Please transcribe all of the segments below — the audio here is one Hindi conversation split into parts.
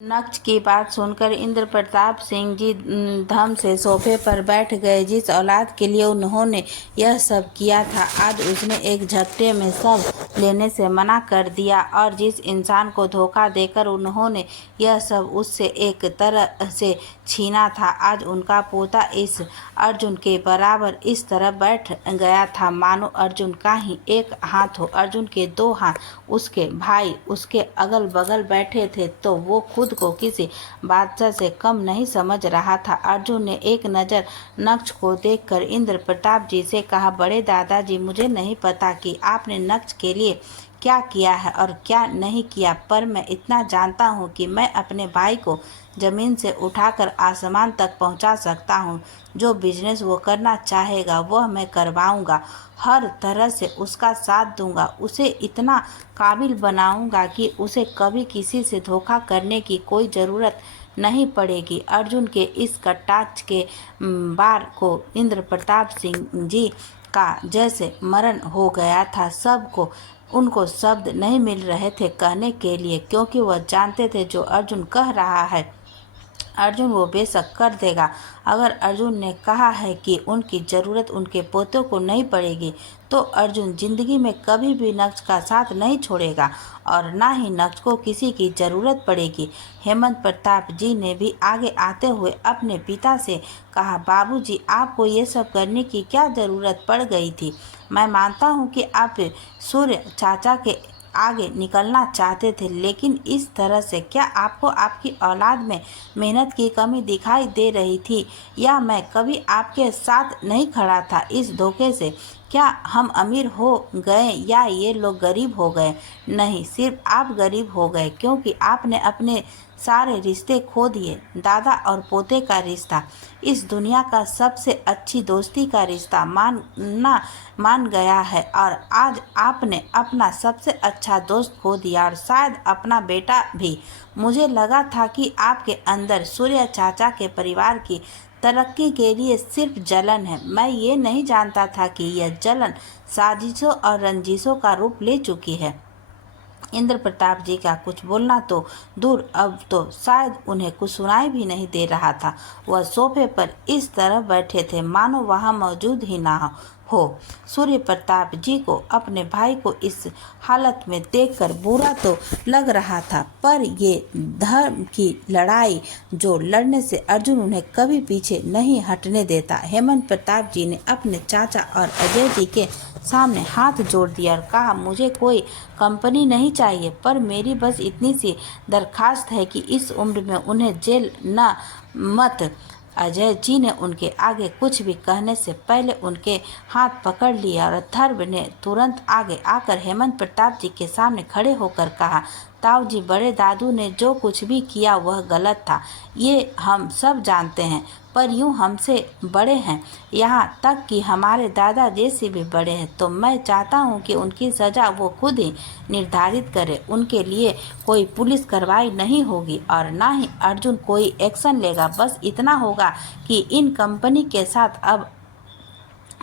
नक्श की बात सुनकर इंद्र प्रताप सिंह जी धम से सोफे पर बैठ गए। जिस औलाद के लिए उन्होंने यह सब किया था, आज उसने एक झपटे में सब लेने से मना कर दिया। और जिस इंसान को धोखा देकर उन्होंने यह सब उससे एक तरह से छीना था, आज उनका पोता इस अर्जुन के बराबर इस तरह बैठ गया था मानो अर्जुन का ही एक हाथ हो। अर्जुन के दो हाथ उसके भाई उसके अगल बगल बैठे थे, तो वो खुद को किसी बादशाह से कम नहीं समझ रहा था। अर्जुन ने एक नज़र नक्श को देखकर इंद्र प्रताप जी से कहा, बड़े दादाजी, मुझे नहीं पता कि आपने नक्श के लिए क्या किया है और क्या नहीं किया, पर मैं इतना जानता हूँ कि मैं अपने भाई को ज़मीन से उठाकर आसमान तक पहुँचा सकता हूँ। जो बिजनेस वो करना चाहेगा वह मैं करवाऊँगा, हर तरह से उसका साथ दूंगा, उसे इतना काबिल बनाऊंगा कि उसे कभी किसी से धोखा करने की कोई ज़रूरत नहीं पड़ेगी। अर्जुन के इस कटाक्ष के बार को इंद्र प्रताप सिंह जी का जैसे मरण हो गया था। सबको उनको शब्द नहीं मिल रहे थे कहने के लिए, क्योंकि वह जानते थे जो अर्जुन कह रहा है अर्जुन वो बेशक कर देगा। अगर अर्जुन ने कहा है कि उनकी ज़रूरत उनके पोतों को नहीं पड़ेगी, तो अर्जुन जिंदगी में कभी भी नक्श का साथ नहीं छोड़ेगा और ना ही नक्श को किसी की ज़रूरत पड़ेगी। हेमंत प्रताप जी ने भी आगे आते हुए अपने पिता से कहा, बाबूजी, आपको ये सब करने की क्या ज़रूरत पड़ गई थी? मैं मानता हूँ कि आप सूर्य चाचा के आगे निकलना चाहते थे, लेकिन इस तरह से क्या आपको आपकी औलाद में मेहनत की कमी दिखाई दे रही थी, या मैं कभी आपके साथ नहीं खड़ा था? इस धोखे से क्या हम अमीर हो गए या ये लोग गरीब हो गए? नहीं, सिर्फ आप गरीब हो गए, क्योंकि आपने अपने सारे रिश्ते खो दिए। दादा और पोते का रिश्ता इस दुनिया का सबसे अच्छी दोस्ती का रिश्ता मान गया है, और आज आपने अपना सबसे अच्छा दोस्त खो दिया और शायद अपना बेटा भी। मुझे लगा था कि आपके अंदर सूर्य चाचा के परिवार की तरक्की के लिए सिर्फ जलन है। मैं ये नहीं जानता था कि यह जलन साजिशों और रंजिशों का रूप ले चुकी है। इंद्र प्रताप जी का कुछ बोलना तो दूर, अब तो शायद उन्हें कुछ सुनाई भी नहीं दे रहा था। वह सोफे पर इस तरह बैठे थे मानो वहां मौजूद ही ना हो। सूर्य प्रताप जी को अपने भाई को इस हालत में देखकर बुरा तो लग रहा था, पर ये धर्म की लड़ाई जो लड़ने से अर्जुन उन्हें कभी पीछे नहीं हटने देता। हेमंत प्रताप जी ने अपने चाचा और अजय जी के सामने हाथ जोड़ दिया और कहा, मुझे कोई कंपनी नहीं चाहिए, पर मेरी बस इतनी सी दरखास्त है कि इस उम्र में उन्हें जेल न मत। अजय जी ने उनके आगे कुछ भी कहने से पहले उनके हाथ पकड़ लिया और अथर्व ने तुरंत आगे आकर हेमंत प्रताप जी के सामने खड़े होकर कहा, ताऊ जी, बड़े दादू ने जो कुछ भी किया वह गलत था, ये हम सब जानते हैं, पर यूँ हमसे बड़े हैं, यहाँ तक कि हमारे दादा जैसे भी बड़े हैं, तो मैं चाहता हूँ कि उनकी सज़ा वो खुद ही निर्धारित करे। उनके लिए कोई पुलिस कार्रवाई नहीं होगी और ना ही अर्जुन कोई एक्शन लेगा। बस इतना होगा कि इन कंपनी के साथ अब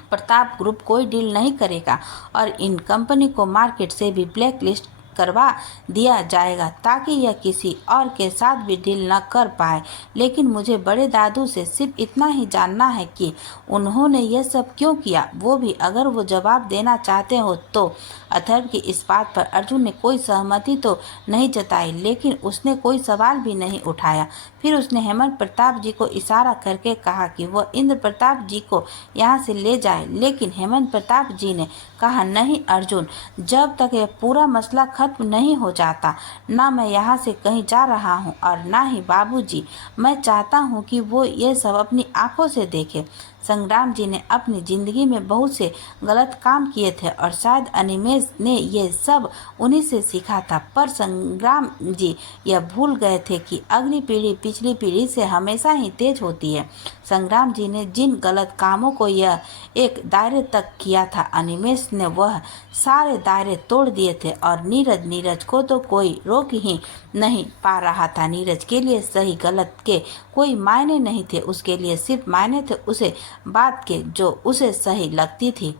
प्रताप ग्रुप कोई डील नहीं करेगा और इन कंपनी को मार्केट से भी ब्लैक लिस्ट करवा दिया जाएगा, ताकि यह किसी और के साथ भी डील न कर पाए। लेकिन मुझे बड़े दादू से सिर्फ इतना ही जानना है कि उन्होंने यह सब क्यों किया, वो भी अगर वो जवाब देना चाहते हो तो। अथर्व की इस बात पर अर्जुन ने कोई सहमति तो नहीं जताई, लेकिन उसने कोई सवाल भी नहीं उठाया। फिर उसने हेमंत प्रताप जी को इशारा करके कहा कि वह इंद्र प्रताप जी को यहाँ से ले जाए, लेकिन हेमंत प्रताप जी ने कहा, नहीं अर्जुन, जब तक यह पूरा मसला खत्म नहीं हो जाता, ना मैं यहाँ से कहीं जा रहा हूँ और ना ही बाबूजी। मैं चाहता हूँ कि वो ये सब अपनी आंखों से देखे। संग्राम जी ने अपनी ज़िंदगी में बहुत से गलत काम किए थे और शायद अनिमेष ने ये सब उन्हीं से सीखा था, पर संग्राम जी यह भूल गए थे कि अगली पीढ़ी पिछली पीढ़ी से हमेशा ही तेज होती है। संग्राम जी ने जिन गलत कामों को यह एक दायरे तक किया था, अनिमेष ने वह सारे दायरे तोड़ दिए थे और नीरज को तो कोई रोक ही नहीं पा रहा था। नीरज के लिए सही गलत के कोई मायने नहीं थे, उसके लिए सिर्फ मायने थे उसे बात के जो उसे सही लगती थी।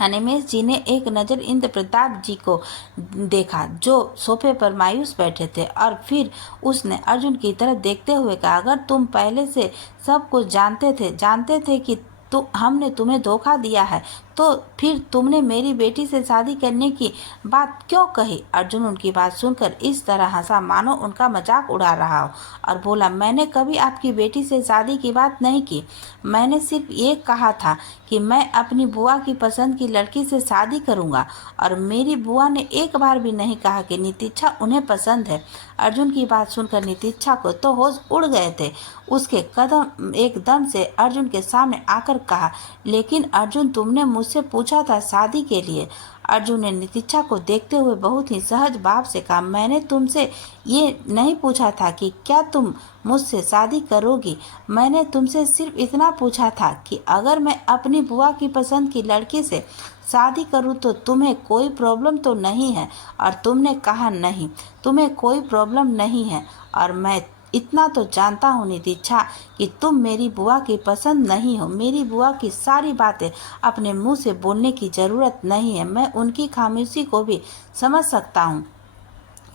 अनिमेष जी ने एक नज़र इंद्र प्रताप जी को देखा जो सोफे पर मायूस बैठे थे, और फिर उसने अर्जुन की तरफ देखते हुए कहा, अगर तुम पहले से सब कुछ जानते थे कि हमने तुम्हें धोखा दिया है, तो फिर तुमने मेरी बेटी से शादी करने की बात क्यों कही? अर्जुन उनकी बात सुनकर इस तरह हंसा मानो उनका मजाक उड़ा रहा हो, और बोला, मैंने कभी आपकी बेटी से शादी की बात नहीं की। मैंने सिर्फ ये कहा था कि मैं अपनी बुआ की पसंद की लड़की से शादी करूंगा, और मेरी बुआ ने एक बार भी नहीं कहा कि नितिच्छा उन्हें पसंद है। अर्जुन की बात सुनकर नितिच्छा को तो होश उड़ गए थे। उसके कदम एकदम से अर्जुन के सामने आकर कहा, लेकिन अर्जुन, तुमने मुझसे पूछा था शादी के लिए। अर्जुन ने नितिच्छा को देखते हुए बहुत ही सहज भाव से कहा, मैंने तुमसे ये नहीं पूछा था कि क्या तुम मुझसे शादी करोगी। मैंने तुमसे सिर्फ इतना पूछा था कि अगर मैं अपनी बुआ की पसंद की लड़की से शादी करूं तो तुम्हें कोई प्रॉब्लम तो नहीं है। और तुमने कहा नहीं, तुम्हें कोई प्रॉब्लम नहीं है। और मैं इतना तो जानता हूँ नितिच्छा कि तुम मेरी बुआ की पसंद नहीं हो। मेरी बुआ की सारी बातें अपने मुंह से बोलने की ज़रूरत नहीं है। मैं उनकी खामोशी को भी समझ सकता हूँ।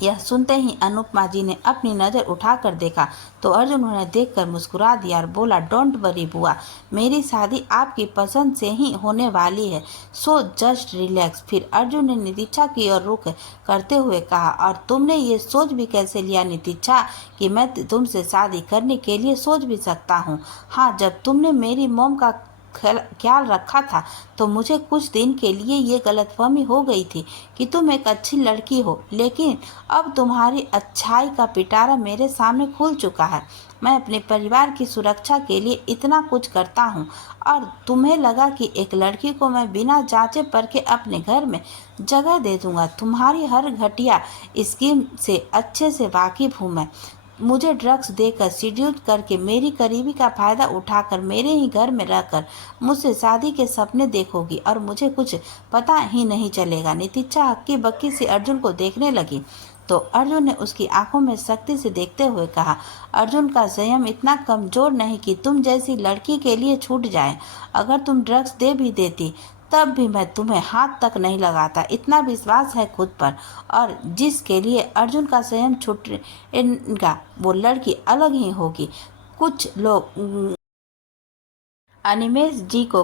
यह सुनते ही अनुपमा जी ने अपनी नज़र उठाकर देखा तो अर्जुन उन्हें देखकर मुस्कुरा दिया और बोला, डोंट वरी बुआ, मेरी शादी आपकी पसंद से ही होने वाली है, सो जस्ट रिलैक्स। फिर अर्जुन ने नितिच्छा की ओर रुख करते हुए कहा, और तुमने ये सोच भी कैसे लिया नितिच्छा कि मैं तुमसे शादी करने के लिए सोच भी सकता हूँ? हाँ, जब तुमने मेरी मोम का ख्याल रखा था तो मुझे कुछ दिन के लिए ये गलतफहमी हो गई थी कि तुम एक अच्छी लड़की हो, लेकिन अब तुम्हारी अच्छाई का पिटारा मेरे सामने खुल चुका है। मैं अपने परिवार की सुरक्षा के लिए इतना कुछ करता हूँ, और तुम्हें लगा कि एक लड़की को मैं बिना जांचे परखे अपने घर में जगह दे दूंगा। तुम्हारी हर घटिया स्कीम से अच्छे से वाकिफ हूँ मैं। मुझे ड्रग्स देकर सीड्यूस करके मेरी करीबी का फायदा उठाकर मेरे ही घर में रहकर मुझसे शादी के सपने देखोगी और मुझे कुछ पता ही नहीं चलेगा। नितिच्छा हक्की बक्की से अर्जुन को देखने लगी तो अर्जुन ने उसकी आंखों में सख्ती से देखते हुए कहा, अर्जुन का संयम इतना कमजोर नहीं कि तुम जैसी लड़की के लिए छूट जाए। अगर तुम ड्रग्स दे भी देती तब भी मैं तुम्हें हाथ तक नहीं लगाता। इतना विश्वास है खुद पर, और जिसके लिए अर्जुन का संयम छूटेगा वो लड़की अलग ही होगी। कुछ लोग अनिमेष जी को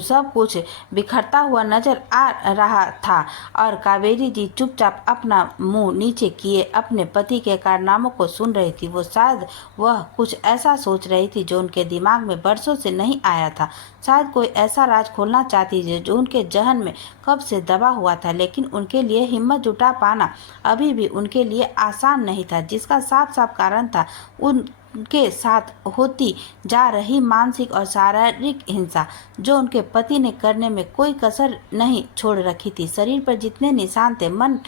सब कुछ बिखरता हुआ नजर आ रहा था, और कावेरी जी चुपचाप अपना मुंह नीचे किए अपने पति के कारनामों को सुन रही थी। वो शायद वह कुछ ऐसा सोच रही थी जो उनके दिमाग में बरसों से नहीं आया था। शायद कोई ऐसा राज खोलना चाहती थी जो उनके जहन में कब से दबा हुआ था, लेकिन उनके लिए हिम्मत जुटा पाना अभी भी उनके लिए आसान नहीं था, जिसका साफ साफ कारण था उनके साथ होती जा रही मानसिक और शारीरिक हिंसा जो उनके पति ने करने में कोई कसर नहीं छोड़ रखी थी। शरीर पर जितने निशान थे, मन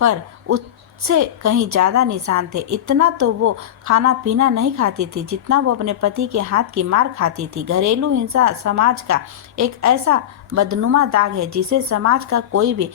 पर उससे कहीं ज़्यादा निशान थे। इतना तो वो खाना पीना नहीं खाती थी जितना वो अपने पति के हाथ की मार खाती थी। घरेलू हिंसा समाज का एक ऐसा बदनुमा दाग है जिसे समाज का कोई भी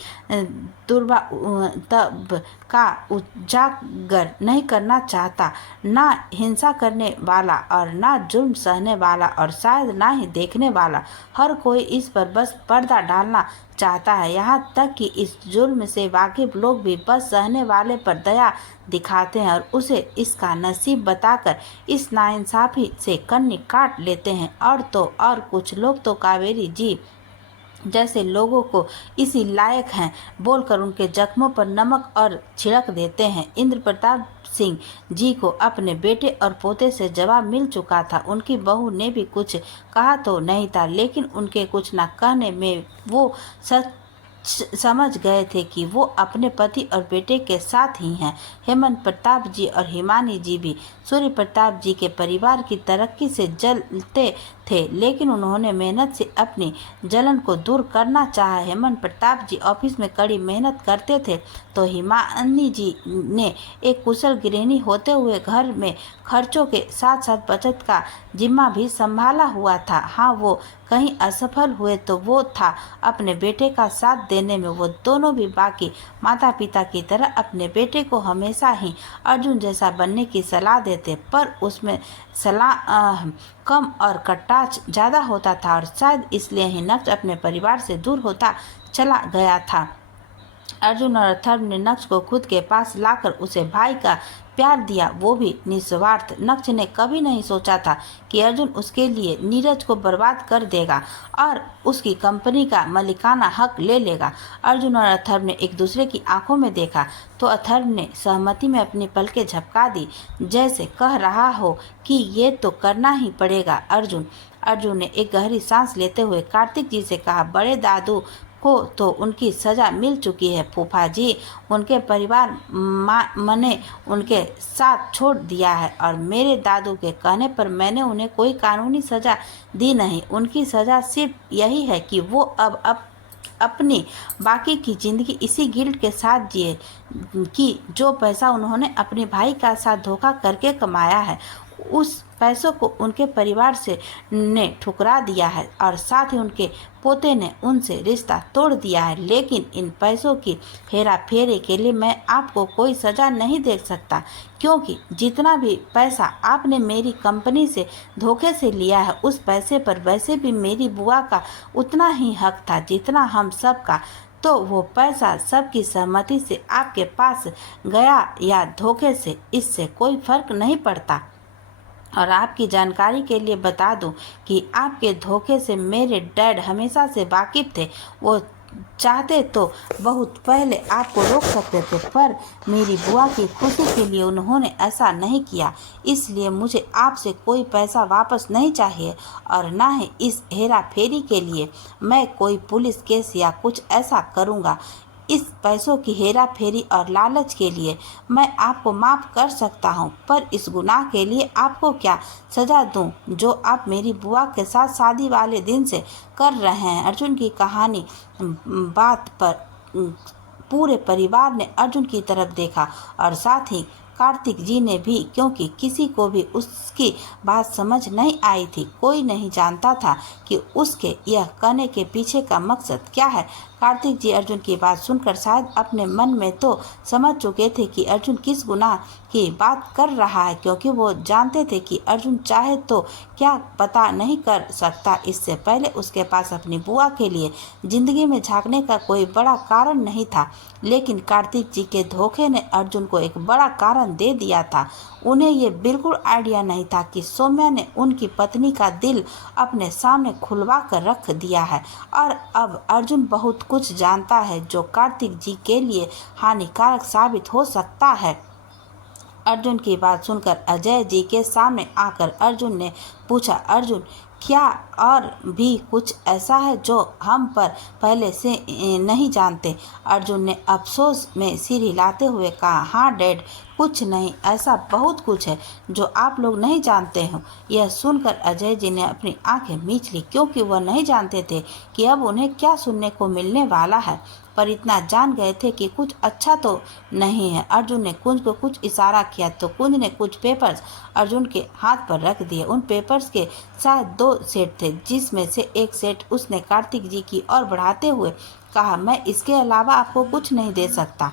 तब का उजागर नहीं करना चाहता। ना हिंसा करने वाला और ना जुल्म सहने वाला और शायद ना ही देखने वाला। हर कोई इस पर बस पर्दा डालना चाहता है। यहाँ तक कि इस जुल्म से वाकिफ लोग भी बस सहने वाले पर दया दिखाते हैं और उसे इसका नसीब बताकर इस नाइंसाफ़ी से कन्नी काट लेते हैं। और तो और कुछ लोग तो कावेरी जी जैसे लोगों को इसी लायक हैं बोलकर उनके जख्मों पर नमक और छिड़क देते हैं। इंद्र प्रताप सिंह जी को अपने बेटे और पोते से जवाब मिल चुका था। उनकी बहू ने भी कुछ कहा तो नहीं था, लेकिन उनके कुछ न कहने में वो समझ गए थे कि वो अपने पति और बेटे के साथ ही हैं। हेमंत प्रताप जी और हिमानी जी भी सूर्य प्रताप जी के परिवार की तरक्की से जलते थे, लेकिन उन्होंने मेहनत से अपनी जलन को दूर करना चाहा। हेमंत प्रताप जी ऑफिस में कड़ी मेहनत करते थे तो हिमानी जी ने एक कुशल गृहिणी होते हुए घर में खर्चों के साथ साथ बचत का जिम्मा भी संभाला हुआ था। हाँ, वो कहीं असफल हुए तो वो था अपने बेटे का साथ देने में। वो दोनों भी बाकी माता पिता की तरह अपने बेटे को हमेशा ही अर्जुन जैसा बनने की सलाह देते, पर उसमें सलाह कम और कटाक्ष ज़्यादा होता था और शायद इसलिए ही नक्श अपने परिवार से दूर होता चला गया था। अर्जुन और अथर्व ने नक्श को खुद के पास लाकर उसे भाई का प्यार दिया, वो भी निस्वार्थ। नक्श ने कभी नहीं सोचा था कि अर्जुन उसके लिए नीरज को बर्बाद कर देगा और उसकी कंपनी का मालिकाना हक ले लेगा। अर्जुन और अथर्व ने एक दूसरे की आंखों में देखा तो अथर्व ने सहमति में अपनी पलकें झपका दी, जैसे कह रहा हो कि ये तो करना ही पड़ेगा अर्जुन। अर्जुन ने एक गहरी सांस लेते हुए कार्तिक जी से कहा, बड़े दादू को तो उनकी सज़ा मिल चुकी है फूफा जी। उनके परिवार मैंने उनके साथ छोड़ दिया है और मेरे दादू के कहने पर मैंने उन्हें कोई कानूनी सज़ा दी नहीं। उनकी सज़ा सिर्फ यही है कि वो अब अपनी बाकी की ज़िंदगी इसी गिल्ट के साथ जिए कि जो पैसा उन्होंने अपने भाई का साथ धोखा करके कमाया है, उस पैसों को उनके परिवार से ने ठुकरा दिया है और साथ ही उनके पोते ने उनसे रिश्ता तोड़ दिया है। लेकिन इन पैसों की हेरा फेरी के लिए मैं आपको कोई सज़ा नहीं दे सकता, क्योंकि जितना भी पैसा आपने मेरी कंपनी से धोखे से लिया है, उस पैसे पर वैसे भी मेरी बुआ का उतना ही हक था जितना हम सब का। तो वो पैसा सबकी सहमति से आपके पास गया या धोखे से, इससे कोई फर्क नहीं पड़ता। और आपकी जानकारी के लिए बता दूं कि आपके धोखे से मेरे डैड हमेशा से वाकिफ़ थे। वो चाहते तो बहुत पहले आपको रोक सकते थे, पर मेरी बुआ की खुशी के लिए उन्होंने ऐसा नहीं किया। इसलिए मुझे आपसे कोई पैसा वापस नहीं चाहिए और ना ही इस हेरा फेरी के लिए मैं कोई पुलिस केस या कुछ ऐसा करूँगा। इस पैसों की हेरा फेरी और लालच के लिए मैं आपको माफ़ कर सकता हूं, पर इस गुनाह के लिए आपको क्या सज़ा दूं जो आप मेरी बुआ के साथ शादी वाले दिन से कर रहे हैं। अर्जुन की कहानी बात पर पूरे परिवार ने अर्जुन की तरफ देखा और साथ ही कार्तिक जी ने भी, क्योंकि किसी को भी उसकी बात समझ नहीं आई थी। कोई नहीं जानता था कि उसके यह कहने के पीछे का मकसद क्या है। कार्तिक जी अर्जुन की बात सुनकर शायद अपने मन में तो समझ चुके थे कि अर्जुन किस गुनाह की बात कर रहा है, क्योंकि वो जानते थे कि अर्जुन चाहे तो क्या पता नहीं कर सकता। इससे पहले उसके पास अपनी बुआ के लिए जिंदगी में झांकने का कोई बड़ा कारण नहीं था, लेकिन कार्तिक जी के धोखे ने अर्जुन को एक बड़ा कारण दे दिया था। उन्हें ये बिल्कुल आइडिया नहीं था कि सौम्या ने उनकी पत्नी का दिल अपने सामने खुलवा कर रख दिया है और अब अर्जुन बहुत कुछ जानता है जो कार्तिक जी के लिए हानिकारक साबित हो सकता है। अर्जुन की बात सुनकर अजय जी के सामने आकर अर्जुन ने पूछा, अर्जुन क्या और भी कुछ ऐसा है जो हम पर पहले से नहीं जानते? अर्जुन ने अफसोस में सिर हिलाते हुए कहा, हाँ डैड, कुछ नहीं, ऐसा बहुत कुछ है जो आप लोग नहीं जानते हो। यह सुनकर अजय जी ने अपनी आंखें मींच ली, क्योंकि वह नहीं जानते थे कि अब उन्हें क्या सुनने को मिलने वाला है, पर इतना जान गए थे कि कुछ अच्छा तो नहीं है। अर्जुन ने कुंज को कुछ इशारा किया तो कुंज ने कुछ पेपर्स अर्जुन के हाथ पर रख दिए। उन पेपर्स के शायद 2 सेट थे, जिसमें से एक सेट उसने कार्तिक जी की ओर बढ़ाते हुए कहा, मैं इसके अलावा आपको कुछ नहीं दे सकता।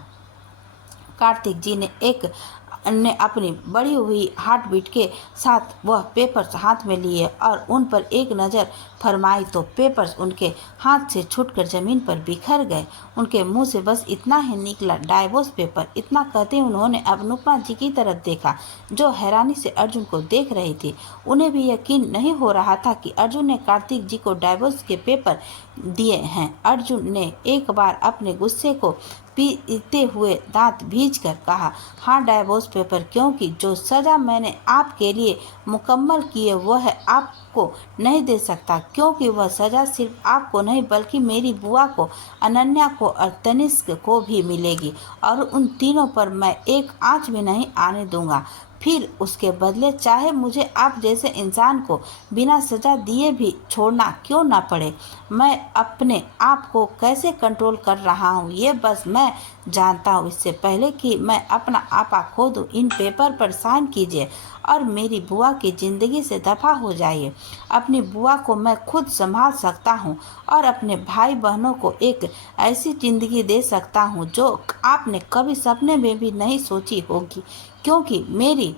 कार्तिक जी ने अपनी बढ़ी हुई हार्ट बीट के साथ वह पेपर्स हाथ में लिए और उन पर एक नज़र फरमाई तो पेपर्स उनके हाथ से छूटकर ज़मीन पर बिखर गए। उनके मुंह से बस इतना ही निकला, डाइवोर्स पेपर। इतना कहते उन्होंने अनुपमा जी की तरफ देखा, जो हैरानी से अर्जुन को देख रही थी। उन्हें भी यकीन नहीं हो रहा था कि अर्जुन ने कार्तिक जी को डाइवोर्स के पेपर दिए हैं। अर्जुन ने एक बार अपने गुस्से को पीते हुए दांत भींचकर कहा, हाँ डाइवोर्स पेपर, क्योंकि जो सज़ा मैंने आपके लिए मुकम्मल की है वह है आपको नहीं दे सकता, क्योंकि वह सज़ा सिर्फ आपको नहीं बल्कि मेरी बुआ को, अनन्या को और तनिष्क को भी मिलेगी और उन तीनों पर मैं एक आंच भी नहीं आने दूंगा। फिर उसके बदले चाहे मुझे आप जैसे इंसान को बिना सजा दिए भी छोड़ना क्यों ना पड़े। मैं अपने आप को कैसे कंट्रोल कर रहा हूँ ये बस मैं जानता हूँ। इससे पहले कि मैं अपना आपा खो दूँ, इन पेपर पर साइन कीजिए और मेरी बुआ की ज़िंदगी से दफा हो जाइए। अपनी बुआ को मैं खुद संभाल सकता हूँ और अपने भाई बहनों को एक ऐसी ज़िंदगी दे सकता हूँ जो आपने कभी सपने में भी नहीं सोची होगी, क्योंकि मेरी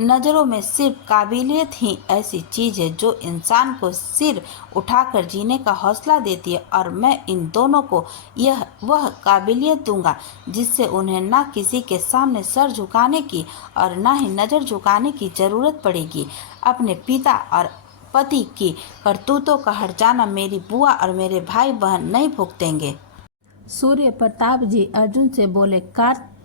नज़रों में सिर्फ काबिलियत ही ऐसी चीज़ है जो इंसान को सिर उठाकर जीने का हौसला देती है। और मैं इन दोनों को वह काबिलियत दूंगा जिससे उन्हें ना किसी के सामने सर झुकाने की और ना ही नज़र झुकाने की ज़रूरत पड़ेगी। अपने पिता और पति की करतूतों का हर्जाना मेरी बुआ और मेरे भाई बहन नहीं भुगतेंगे। सूर्य प्रताप जी अर्जुन से बोले,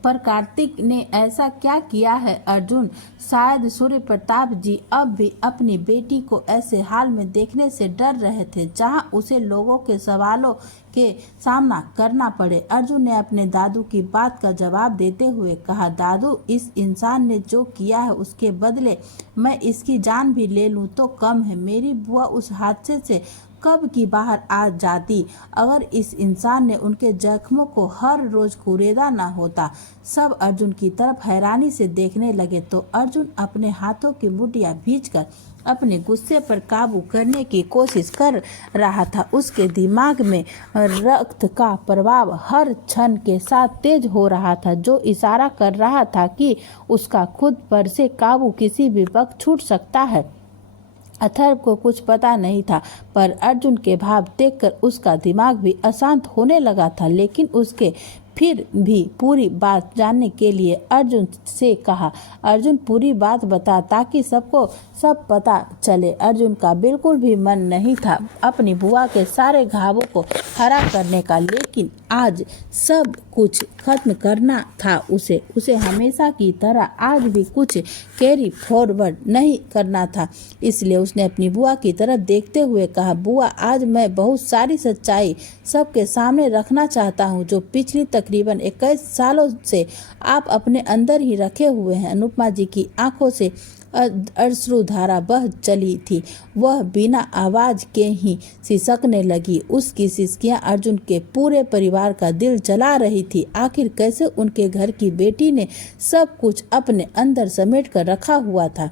पर कार्तिक ने ऐसा क्या किया है अर्जुन? शायद सूर्य प्रताप जी अब भी अपनी बेटी को ऐसे हाल में देखने से डर रहे थे जहां उसे लोगों के सवालों के सामना करना पड़े। अर्जुन ने अपने दादू की बात का जवाब देते हुए कहा, दादू, इस इंसान ने जो किया है उसके बदले मैं इसकी जान भी ले लूं तो कम है। मेरी बुआ उस हादसे से कब की बाहर आ जाती अगर इस इंसान ने उनके जख्मों को हर रोज कुरेदा न होता। सब अर्जुन की तरफ हैरानी से देखने लगे तो अर्जुन अपने हाथों की मुठ्ठियां भींचकर अपने गुस्से पर काबू करने की कोशिश कर रहा था। उसके दिमाग में रक्त का प्रवाह हर क्षण के साथ तेज हो रहा था, जो इशारा कर रहा था कि उसका खुद पर से काबू किसी भी वक्त छूट सकता है। अथर्व को कुछ पता नहीं था, पर अर्जुन के भाव देखकर उसका दिमाग भी अशांत होने लगा था। लेकिन उसके फिर भी पूरी बात जानने के लिए अर्जुन से कहा, अर्जुन, पूरी बात बता ताकि सबको सब पता चले। अर्जुन का बिल्कुल भी मन नहीं था अपनी बुआ के सारे घावों को हरा करने का, लेकिन आज सब कुछ खत्म करना था उसे हमेशा की तरह आज भी कुछ कैरी फॉरवर्ड नहीं करना था। इसलिए उसने अपनी बुआ की तरफ देखते हुए कहा, बुआ, आज मैं बहुत सारी सच्चाई सबके सामने रखना चाहता हूँ जो पिछली तकरीबन 21 सालों से आप अपने अंदर ही रखे हुए हैं। अनुपमा जी की आंखों से अश्रुधारा बह चली थी। वह बिना आवाज के ही सिसकने लगी। उसकी सिसकियां अर्जुन के पूरे परिवार का दिल जला रही थी। आखिर कैसे उनके घर की बेटी ने सब कुछ अपने अंदर समेट कर रखा हुआ था।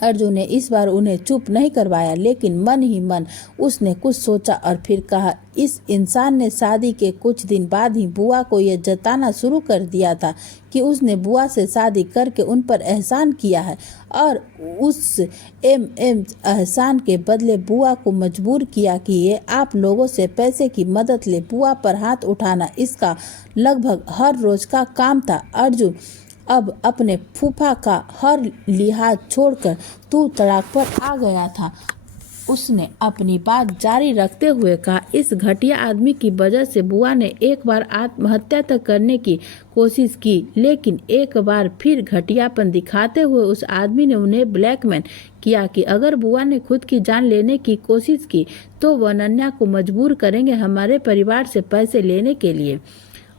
अर्जुन ने इस बार उन्हें चुप नहीं करवाया, लेकिन मन ही मन उसने कुछ सोचा और फिर कहा, इस इंसान ने शादी के कुछ दिन बाद ही बुआ को यह जताना शुरू कर दिया था कि उसने बुआ से शादी करके उन पर एहसान किया है और उस एहसान के बदले बुआ को मजबूर किया कि ये आप लोगों से पैसे की मदद ले। बुआ पर हाथ उठाना इसका लगभग हर रोज का काम था। अर्जुन अब अपने फूफा का हर लिहाज छोड़कर तू तड़ाक पर आ गया था। उसने अपनी बात जारी रखते हुए कहा, इस घटिया आदमी की वजह से बुआ ने एक बार आत्महत्या तक करने की कोशिश की, लेकिन एक बार फिर घटियापन दिखाते हुए उस आदमी ने उन्हें ब्लैकमेल किया कि अगर बुआ ने खुद की जान लेने की कोशिश की तो वह अनन्या को मजबूर करेंगे हमारे परिवार से पैसे लेने के लिए।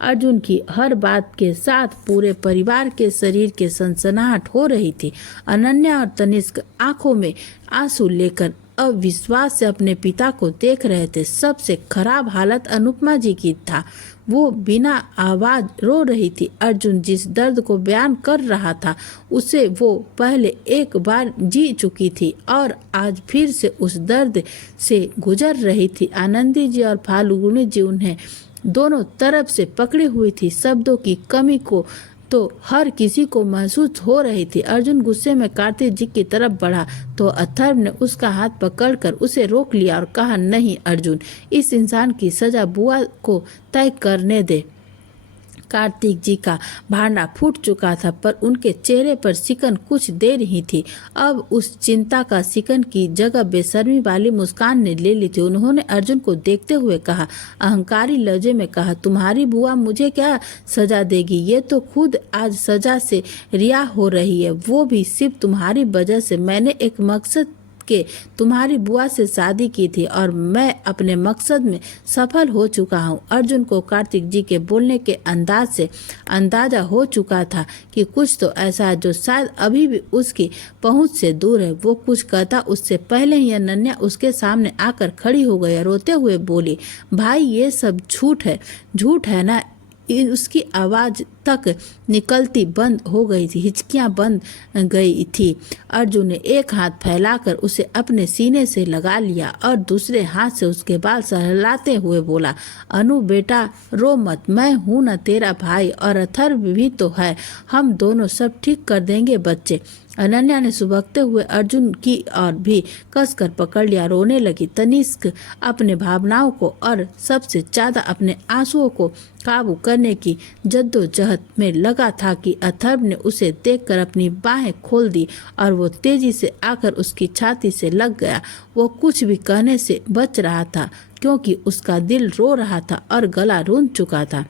अर्जुन की हर बात के साथ पूरे परिवार के शरीर के सनसनाहट हो रही थी। अनन्या और तनिष्क आंखों में आंसू लेकर अविश्वास से अपने पिता को देख रहे थे। सबसे खराब हालत अनुपमा जी की था। वो बिना आवाज रो रही थी। अर्जुन जिस दर्द को बयान कर रहा था उसे वो पहले एक बार जी चुकी थी और आज फिर से उस दर्द से गुजर रही थी। आनंदी जी और फाल्गुनी जी उन्हें दोनों तरफ से पकड़ी हुई थी। शब्दों की कमी को तो हर किसी को महसूस हो रही थी। अर्जुन गुस्से में कार्तिक जी की तरफ बढ़ा तो अथर्व ने उसका हाथ पकड़कर उसे रोक लिया और कहा, नहीं अर्जुन, इस इंसान की सजा बुआ को तय करने दे। कार्तिक जी का भांडा फूट चुका था, पर उनके चेहरे पर सिकन कुछ देर ही थी। अब उस चिंता का सिकन की जगह बेशर्मी वाली मुस्कान ने ले ली थी। उन्होंने अर्जुन को देखते हुए कहा, अहंकारी लहजे में कहा, तुम्हारी बुआ मुझे क्या सजा देगी? ये तो खुद आज सजा से रिहा हो रही है, वो भी सिर्फ तुम्हारी वजह से। मैंने एक मकसद के तुम्हारी बुआ से शादी की थी और मैं अपने मकसद में सफल हो चुका हूँ। अर्जुन को कार्तिक जी के बोलने के अंदाज से अंदाजा हो चुका था कि कुछ तो ऐसा है जो शायद अभी भी उसकी पहुंच से दूर है। वो कुछ कहता उससे पहले ही अनन्या उसके सामने आकर खड़ी हो गई, रोते हुए बोली, भाई ये सब झूठ है ना। उसकी आवाज तक निकलती बंद हो गई थी, हिचकियां बंद गई थी। अर्जुन ने एक हाथ फैलाकर उसे अपने सीने से लगा लिया और दूसरे हाथ से उसके बाल सहलाते हुए बोला, अनु बेटा रो मत, मैं हूं ना तेरा भाई और अथर्व भी तो है, हम दोनों सब ठीक कर देंगे बच्चे। अनन्या ने सुबकते हुए अर्जुन की और भी कसकर पकड़ लिया, रोने लगी। तनिष्क अपने भावनाओं को और सबसे ज्यादा अपने आंसुओं को काबू करने की जद्दोजहद में लगा था कि अथर्व ने उसे देखकर अपनी बाहें खोल दी और वो तेजी से आकर उसकी छाती से लग गया। वो कुछ भी कहने से बच रहा था क्योंकि उसका दिल रो रहा था और गला रूंध चुका था।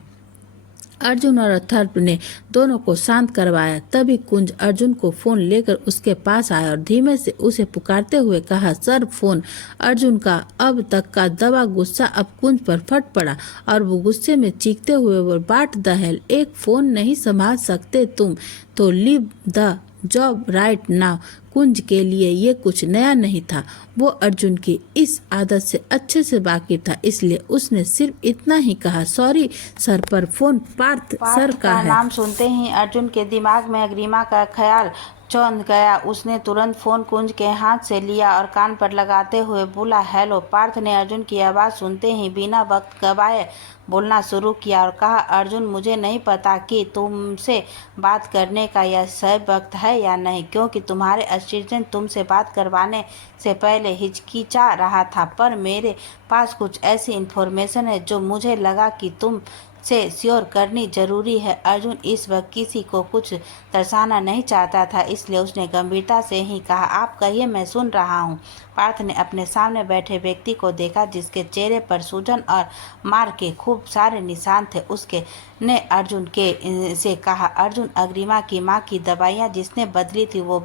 अर्जुन और अथर्व ने दोनों को शांत करवाया। तभी कुंज अर्जुन को फोन लेकर उसके पास आया और धीमे से उसे पुकारते हुए कहा, सर फोन। अर्जुन का अब तक का दबा गुस्सा अब कुंज पर फट पड़ा और वो गुस्से में चीखते हुए वो बाट द हेल, एक फोन नहीं संभाल सकते तुम तो leave the job right now. Kunj के लिए ये कुछ नया नहीं था, वो अर्जुन की इस आदत से अच्छे से वाकिफ था, इसलिए उसने सिर्फ इतना ही कहा, सॉरी सर पर फोन पार्थ सर का है। नाम सुनते ही अर्जुन के दिमाग में अग्रिमा का ख्याल चौंध गया। उसने तुरंत फोन कुंज के हाथ से लिया और कान पर लगाते हुए बोला, हेलो। पार्थ ने अर्जुन की आवाज़ सुनते ही बिना वक्त गवाए बोलना शुरू किया और कहा, अर्जुन मुझे नहीं पता कि तुमसे बात करने का यह सही वक्त है या नहीं, क्योंकि तुम्हारे असिस्टेंट तुमसे बात करवाने से पहले हिचकिचा रहा था, पर मेरे पास कुछ ऐसी इन्फॉर्मेशन है जो मुझे लगा कि तुम से श्योर करनी जरूरी है। अर्जुन इस वक्त किसी को कुछ दर्शाना नहीं चाहता था, इसलिए उसने गंभीरता से ही कहा, आप कहिए, मैं सुन रहा हूँ। पार्थ ने अपने सामने बैठे व्यक्ति को देखा जिसके चेहरे पर सूजन और मार के खूब सारे निशान थे। उसके ने अर्जुन के से कहा, अर्जुन अग्रिमा की माँ की दवाइयाँ जिसने बदली थी वो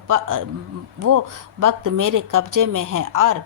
वक्त मेरे कब्जे में है और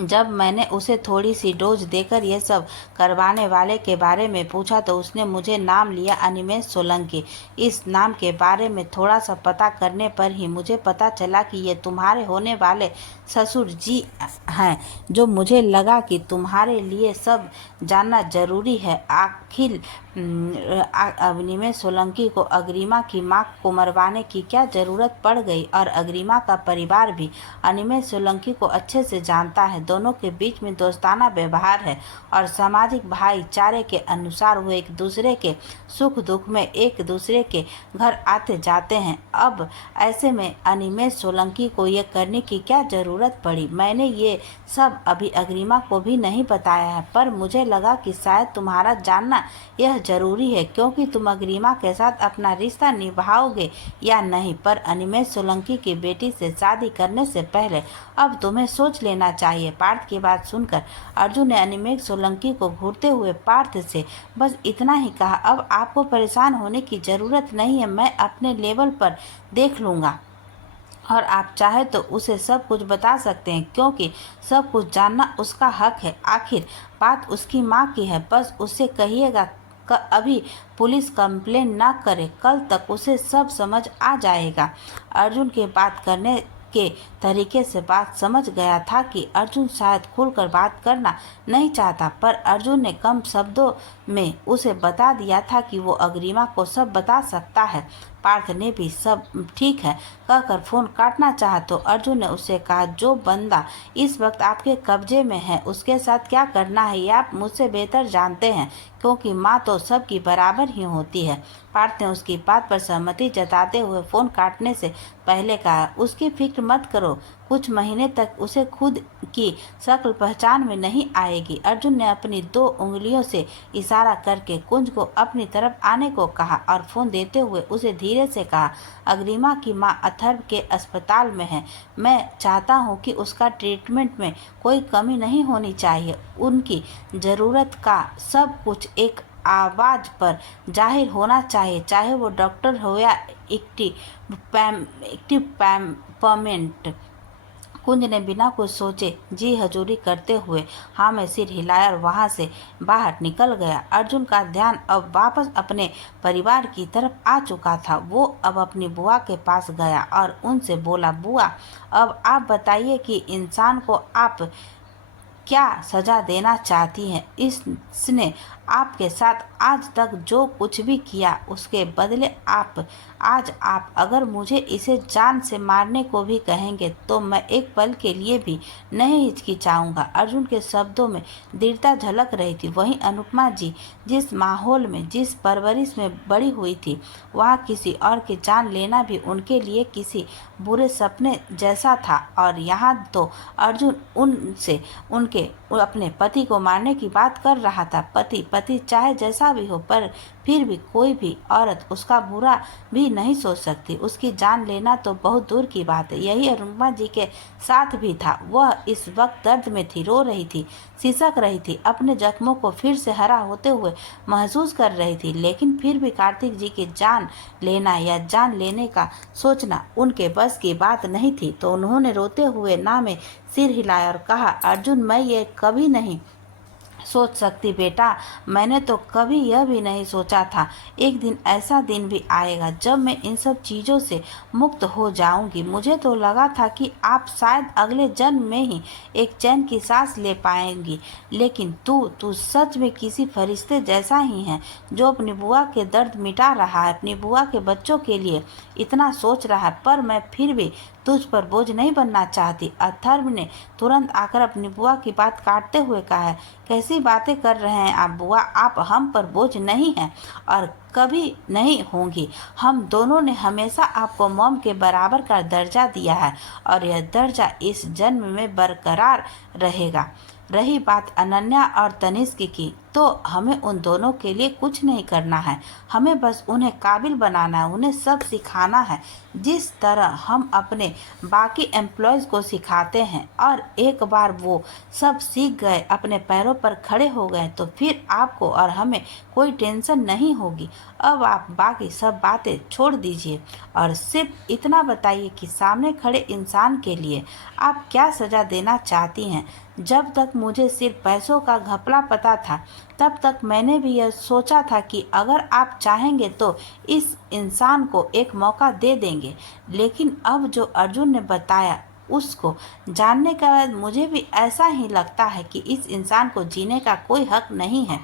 जब मैंने उसे थोड़ी सी डोज देकर यह सब करवाने वाले के बारे में पूछा तो उसने मुझे नाम लिया, अनिमेष सोलंकी। इस नाम के बारे में थोड़ा सा पता करने पर ही मुझे पता चला कि ये तुम्हारे होने वाले ससुर जी हैं, जो मुझे लगा कि तुम्हारे लिए सब जानना जरूरी है। आखिर अनिमेष सोलंकी को अग्रिमा की माँ को मरवाने की क्या जरूरत पड़ गई, और अग्रिमा का परिवार भी अनिमेष सोलंकी को अच्छे से जानता है। दोनों के बीच में दोस्ताना व्यवहार है और सामाजिक भाईचारे के अनुसार वो एक दूसरे के सुख दुख में एक दूसरे के घर आते जाते हैं। अब ऐसे में अनिमेष सोलंकी को ये करने की क्या जरूरत पड़ी? मैंने ये सब अभी अग्रिमा को भी नहीं बताया है, पर मुझे लगा कि शायद तुम्हारा जानना यह जरूरी है, क्योंकि तुम अग्रिमा के साथ अपना रिश्ता निभाओगे या नहीं। पर अनिमेष सोलंकी की बेटी से शादी करने से पहले अब तुम्हें सोच लेना चाहिए। पार्थ की बात सुनकर अर्जुन ने अनिमेष सोलंकी को घूरते हुए पार्थ से बस इतना ही कहा, अब आपको परेशान होने की जरूरत नहीं है, मैं अपने लेवल पर देख लूँगा और आप चाहे तो उसे सब कुछ बता सकते हैं, क्योंकि सब कुछ जानना उसका हक है। आखिर बात उसकी माँ की है, बस उससे कहिएगा अभी पुलिस कंप्लेन ना करे, कल तक उसे सब समझ आ जाएगा। अर्जुन के बात करने के तरीके से बात समझ गया था कि अर्जुन शायद खुलकर बात करना नहीं चाहता, पर अर्जुन ने कम शब्दों में उसे बता दिया था कि वो अग्रिमा को सब बता सकता है। पार्थ ने भी सब ठीक है कहकर फोन काटना चाहा तो अर्जुन ने उससे कहा, जो बंदा इस वक्त आपके कब्जे में है उसके साथ क्या करना है ये आप मुझसे बेहतर जानते हैं, क्योंकि माँ तो सबकी बराबर ही होती है। पार्थ ने उसकी बात पर सहमति जताते हुए फोन काटने से पहले कहा, उसकी फिक्र मत करो, कुछ महीने तक उसे खुद की शक्ल पहचान में नहीं आएगी। अर्जुन ने अपनी 2 उंगलियों से इशारा करके कुंज को अपनी तरफ आने को कहा और फोन देते हुए उसे धीरे से कहा, अग्रिमा की माँ अथर्व के अस्पताल में है, मैं चाहता हूँ कि उसका ट्रीटमेंट में कोई कमी नहीं होनी चाहिए। उनकी ज़रूरत का सब कुछ एक आवाज़ पर जाहिर होना चाहिए, चाहे वो डॉक्टर हो या एक्टिव पेमेंट। कुंज ने बिना कुछ सोचे जी हजूरी करते हुए हाँ में सिर हिलाया और वहां से बाहर निकल गया। अर्जुन का ध्यान अब वापस अपने परिवार की तरफ आ चुका था। वो अब अपनी बुआ के पास गया और उनसे बोला, बुआ अब आप बताइए कि इंसान को आप क्या सजा देना चाहती हैं? इसने आपके साथ आज तक जो कुछ भी किया उसके बदले आज आप अगर मुझे इसे जान से मारने को भी कहेंगे तो मैं एक पल के लिए भी नहीं हिचकिचाऊंगा। अर्जुन के शब्दों में दृढ़ता झलक रही थी। वहीं अनुपमा जी जिस माहौल में, जिस परवरिश में बड़ी हुई थी, वहाँ किसी और की जान लेना भी उनके लिए किसी बुरे सपने जैसा था। और यहाँ तो अर्जुन उनसे उनके अपने पति को मारने की बात कर रहा था। पति चाहे जैसा भी हो, पर फिर भी कोई भी औरत उसका बुरा भी नहीं सोच सकती। उसकी जान लेना तो बहुत दूर की बात है। यही अनुपमा जी के साथ भी था। वह इस वक्त दर्द में थी, रो रही थी, सिसक रही थी, अपने जख्मों को फिर से हरा होते हुए महसूस कर रही थी। लेकिन फिर भी कार्तिक जी की जान लेना या जान लेने का सोचना उनके बस की बात नहीं थी। तो उन्होंने रोते हुए ना में सिर हिलाया और कहा, अर्जुन मैं ये कभी नहीं सोच सकती बेटा, मैंने तो कभी यह भी नहीं सोचा था। एक दिन ऐसा दिन भी आएगा जब मैं इन सब चीज़ों से मुक्त हो जाऊंगी। मुझे तो लगा था कि आप शायद अगले जन्म में ही एक चैन की सांस ले पाएंगी, लेकिन तू सच में किसी फरिश्ते जैसा ही है जो अपनी बुआ के दर्द मिटा रहा है, अपनी बुआ के बच्चों के लिए इतना सोच रहा है। पर मैं फिर भी तुझ पर बोझ नहीं बनना चाहती। अथर्व ने तुरंत आकर अपनी बुआ की बात काटते हुए कहा, कैसी बातें कर रहे हैं आप बुआ? आप हम पर बोझ नहीं हैं और कभी नहीं होंगी। हम दोनों ने हमेशा आपको मॉम के बराबर का दर्जा दिया है और यह दर्जा इस जन्म में बरकरार रहेगा। रही बात अनन्या और तनिष्क की, तो हमें उन दोनों के लिए कुछ नहीं करना है। हमें बस उन्हें काबिल बनाना है, उन्हें सब सिखाना है जिस तरह हम अपने बाकी एम्प्लॉयज़ को सिखाते हैं। और एक बार वो सब सीख गए, अपने पैरों पर खड़े हो गए, तो फिर आपको और हमें कोई टेंशन नहीं होगी। अब आप बाकी सब बातें छोड़ दीजिए और सिर्फ इतना बताइए कि सामने खड़े इंसान के लिए आप क्या सज़ा देना चाहती हैं। जब तक मुझे सिर्फ पैसों का घपला पता था, तब तक मैंने भी यह सोचा था कि अगर आप चाहेंगे तो इस इंसान को एक मौका दे देंगे। लेकिन अब जो अर्जुन ने बताया उसको जानने के बाद मुझे भी ऐसा ही लगता है कि इस इंसान को जीने का कोई हक नहीं है।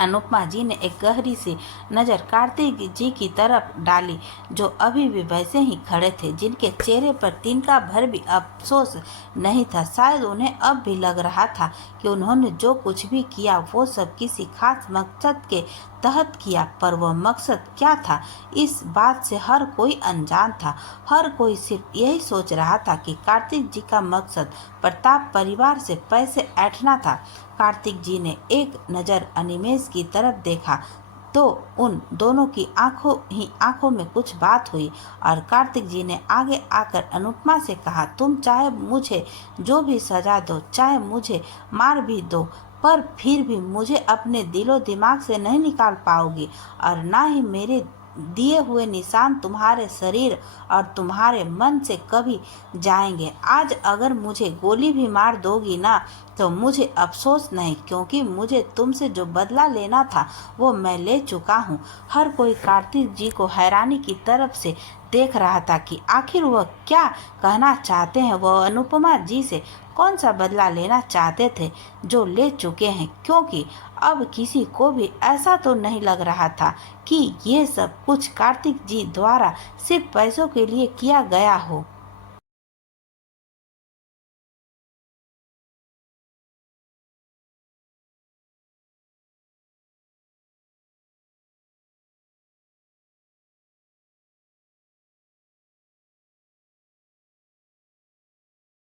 अनुपमा जी ने एक गहरी सी नज़र कार्तिक जी की तरफ डाली, जो अभी भी वैसे ही खड़े थे, जिनके चेहरे पर तिनका भर भी अफसोस नहीं था। शायद उन्हें अब भी लग रहा था कि उन्होंने जो कुछ भी किया वो सब किसी खास मकसद के तहत किया, पर वह मकसद क्या था, इस बात से हर कोई अनजान था। हर कोई सिर्फ यही सोच रहा था कि कार्तिक जी का मकसद प्रताप परिवार से पैसे ऐंठना था। कार्तिक जी ने एक नज़र अनिमेष की तरफ देखा तो उन दोनों की आंखों में कुछ बात हुई और कार्तिक जी ने आगे आकर अनुपमा से कहा, तुम चाहे मुझे जो भी सजा दो, चाहे मुझे मार भी दो, पर फिर भी मुझे अपने दिलो दिमाग से नहीं निकाल पाओगी और ना ही मेरे दिए हुए निशान तुम्हारे शरीर और तुम्हारे मन से कभी जाएंगे। आज अगर मुझे गोली भी मार दोगी ना तो मुझे अफसोस नहीं, क्योंकि मुझे तुमसे जो बदला लेना था वो मैं ले चुका हूँ। हर कोई कार्तिक जी को हैरानी की तरफ से देख रहा था कि आखिर वह क्या कहना चाहते हैं। वह अनुपमा जी से कौन सा बदला लेना चाहते थे जो ले चुके हैं, क्योंकि अब किसी को भी ऐसा तो नहीं लग रहा था कि ये सब कुछ कार्तिक जी द्वारा सिर्फ पैसों के लिए किया गया हो।